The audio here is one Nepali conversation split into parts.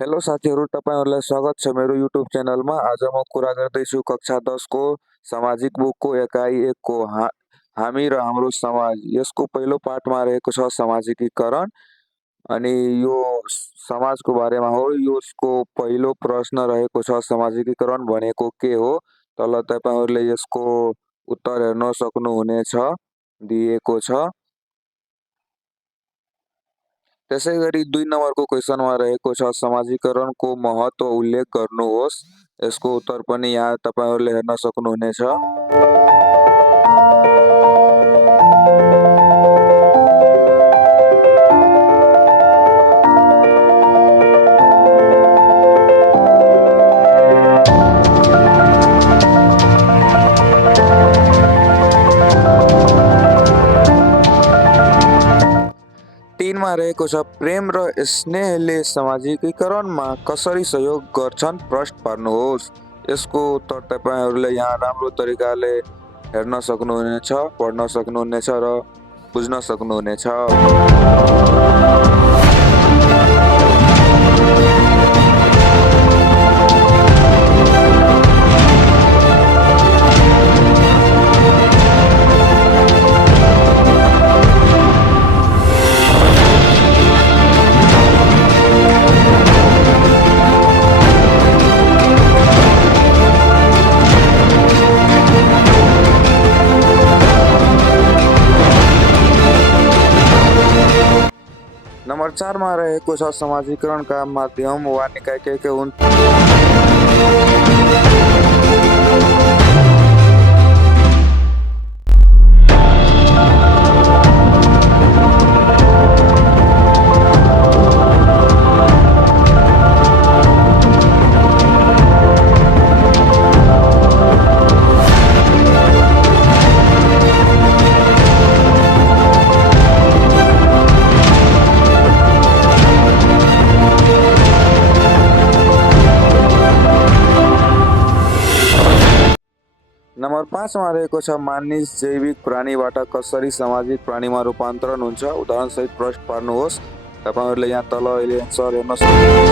हेलो साथीहरू, तपाईँहरूलाई स्वागत छ मेरो युट्युब च्यानलमा। आज म कुरा गर्दैछु कक्षा 10 को सामाजिक बुकको एकाइ 1 को हामी र हाम्रो समाज। यसको पहिलो पाठमा रहेको छ सामाजिकीकरण अनि यो समाजको बारेमा हो। यसको पहिलो प्रश्न रहेको छ सामाजिकीकरण भनेको के हो? तल तपाईँहरूले यसको उत्तर हेर्न सक्नुहुनेछ, दिएको छ। त्यसैगरी 2 नम्बरको क्वेसनमा रहेको छ समाजीकरणको महत्त्व उल्लेख गर्नुहोस्। यसको उत्तर पनि यहाँ तपाईँहरूले हेर्न सक्नुहुनेछ। तीनमा रहेको छ प्रेम र स्नेहले सामाजिकीकरणमा कसरी सहयोग गर्छन्? प्रश्न पार्नुहोस्। यसको उत्तर तपाईँहरूले यहाँ राम्रो तरिकाले हेर्न सक्नुहुनेछ, पढ्न सक्नुहुनेछ र बुझ्न सक्नुहुनेछ। नम्बर 4 मा रहेको छ समाजीकरणका माध्यम वा निकाय के हुन्? नम्बर 5 मा रहेको छ मानिस जैविक प्राणीबाट कसरी सामाजिक प्राणीमा रूपान्तरण हुन्छ? उदाहरणसहित प्रश्न पार्नुहोस्। तपाईँहरूले यहाँ तल अहिले एन्सर हेर्न सक्नुहुन्छ।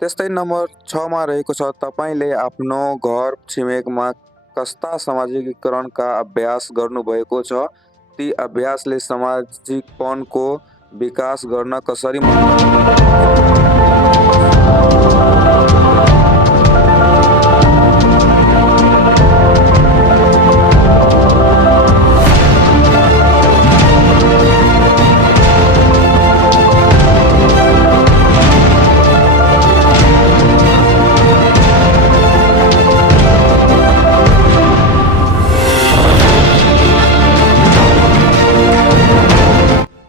त्यस्तै नम्बर 6 मा रहेको छ तपाईँले आफ्नो घर छिमेकमा कस्ता सामाजिकीकरणका अभ्यास गर्नुभएको छ? ती अभ्यासले सामाजिकपनको विकास गर्न कसरी मद्दत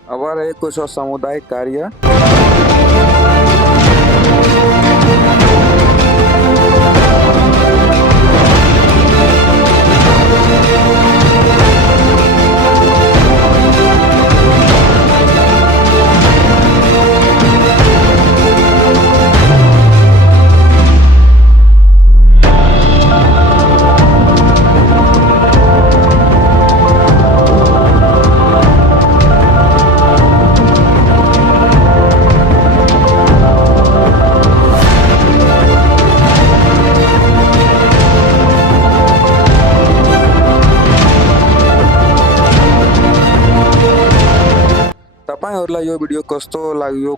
अब रहेको छ सामुदायिक कार्य। तपाईँहरूलाई यो भिडियो कस्तो लाग्यो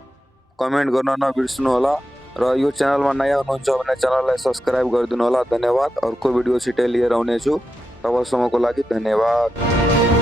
कमेन्ट गर्न नबिर्सनुहोला र यो च्यानलमा नयाँ हुनुहुन्छ भने च्यानललाई सब्स्क्राइब गरिदिनु होला। धन्यवाद। अर्को भिडियो छिटै लिएर आउनेछु। तबसम्मको लागि धन्यवाद।